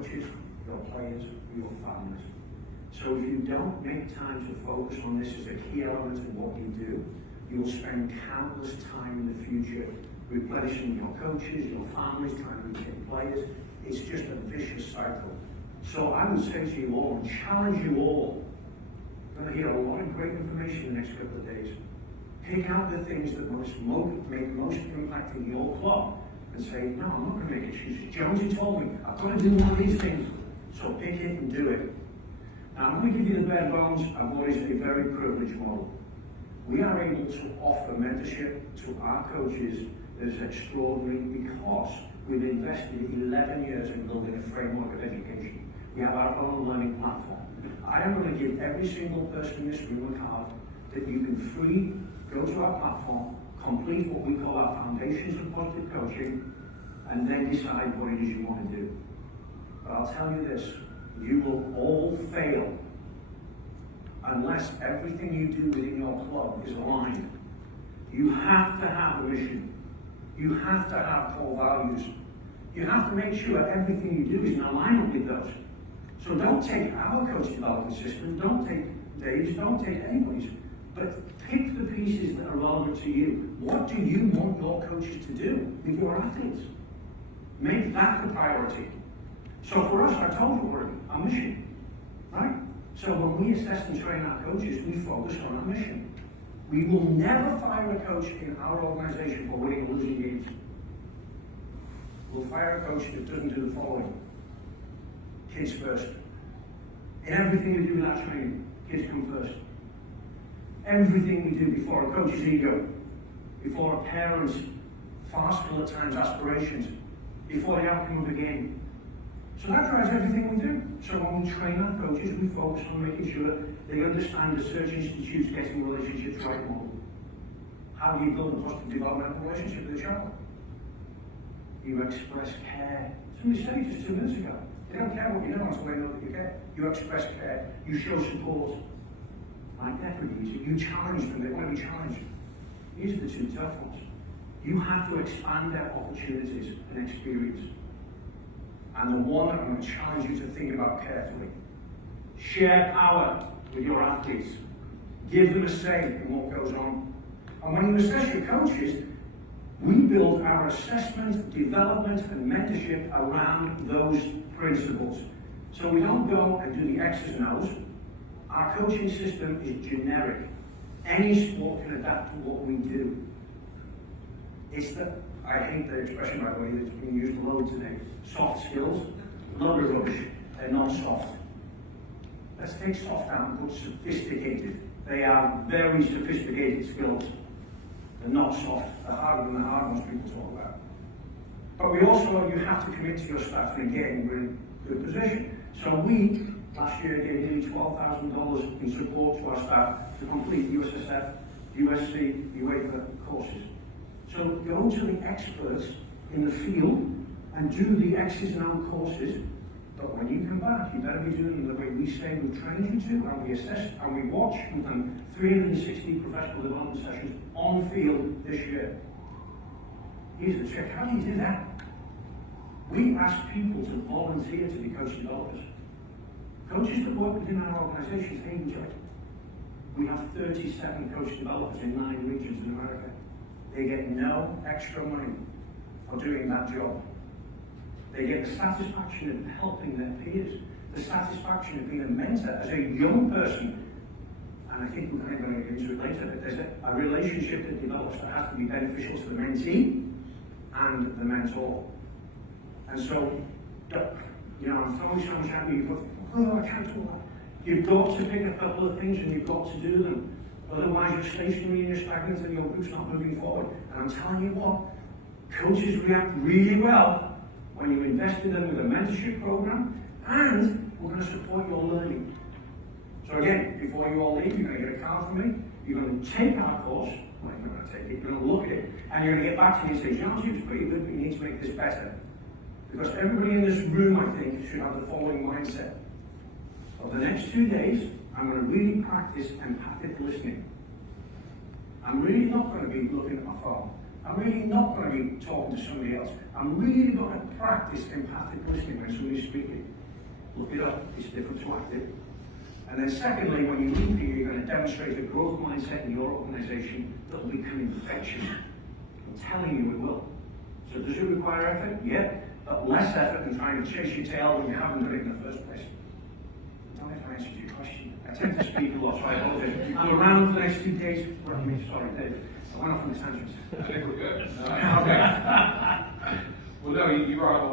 coaches, your players, your families. So if you don't make time to focus on this as a key element of what you do, you'll spend countless time in the future replenishing your coaches, your families, trying to retain players. It's just a vicious cycle. So I would say to you all and challenge you all, you're going to hear a lot of great information in the next couple of days. Pick out the things that make most impact in your club and say, no, I'm not going to make excuses. Jonesy told me I've got to do one of these things. So pick it and do it. Now I'm going to give you the bare bones of what is a very privileged model. We are able to offer mentorship to our coaches that is extraordinary because we've invested 11 years in building a framework of education. We have our own learning platform. I am going to give every single person in this room a card that you can go to our platform, complete what we call our foundations of positive coaching, and then decide what it is you want to do. But I'll tell you this, you will all fail unless everything you do within your club is aligned. You have to have a mission. You have to have core values. You have to make sure everything you do is in alignment with those. So don't take our coach development system, don't take Dave's, don't take anybody's, but pick the pieces that are relevant to you. What do you want your coaches to do with your athletes? Make that the priority. So for us, I told you already, our mission, right? So when we assess and train our coaches, we focus on our mission. We will never fire a coach in our organization for winning or losing games. We'll fire a coach that doesn't do the following. Kids first. In everything we do in our training, kids come first. Everything we do before a coach's ego, before a parent's farcical at times aspirations, before the outcome of the game. So that drives everything we do. So when we train our coaches, we focus on making sure they understand the Search Institute's getting relationships right model. How do you build a positive developmental relationship with a child? You express care. Somebody said it just 2 minutes ago. They don't care what you know until they know that you care. You express care. You show support. Like that pretty easy. You challenge them. They want to be challenged. These are the two tough ones. You have to expand their opportunities and experience. And the one that I'm going to challenge you to think about carefully. Share power with your athletes. Give them a say in what goes on. And when you assess your coaches, we build our assessment, development, and mentorship around those principles. So we don't go and do the X's and O's. Our coaching system is generic. Any sport can adapt to what we do. It's the, I hate the expression, by the way, that's being used a lot today. Soft skills, load of rubbish. They're not soft. Let's take soft out and put sophisticated. They are very sophisticated skills. They're not soft. They're harder than the hard ones people talk about. But we also, you have to commit to your staff, and again, we're in a good position. So we, last year, gave nearly $12,000 in support to our staff to complete USSF, USC, UEFA courses. So go to the experts in the field and do the X's and O's courses. But when you come back, you better be doing them the way we say we've trained you to, and we assess, and we watch. We've done 360 professional development sessions on field this year. Here's the trick. How do you do that? We ask people to volunteer to be coach developers. Coaches that work within our organizations, they enjoy it. We have 37 coach developers in 9 regions in America. They get no extra money for doing that job. They get the satisfaction of helping their peers, the satisfaction of being a mentor as a young person. And I think we're going to get into it later, but there's a relationship that develops that has to be beneficial to the mentee and the mentor. And so, I'm throwing so much at you, but I can't do that. You've got to pick a couple of things and you've got to do them. Otherwise, you're stationary and you're stagnant and your group's not moving forward. And I'm telling you what, coaches react really well when you invest in them with a mentorship program, and we're going to support your learning. So again, before you all leave, you're going to get a card from me, you're going to take our course, well, you're not going to take it, you're going to look at it, and you're going to get back to me and say, John, it was pretty good, but you need to make this better. Because everybody in this room, I think, should have the following mindset. Over the next 2 days, I'm going to really practice empathic listening. I'm really not going to be looking at my phone. I'm really not going to be talking to somebody else. I'm really going to practice empathic listening when somebody's speaking. Look it up, it's different to active. And then secondly, when you leave here, you're going to demonstrate a growth mindset in your organization that will become infectious. I'm telling you it will. So does it require effort? Yeah, but less effort than trying to chase your tail when you haven't done it in the first place. I don't know if I answered your question. I tend to speak a lot, so I apologize. I'm around for the next 2 days. Well, I mean, sorry, Dave. I went off on the tangent. I think we're good. Okay. Well, no, you brought up a lot.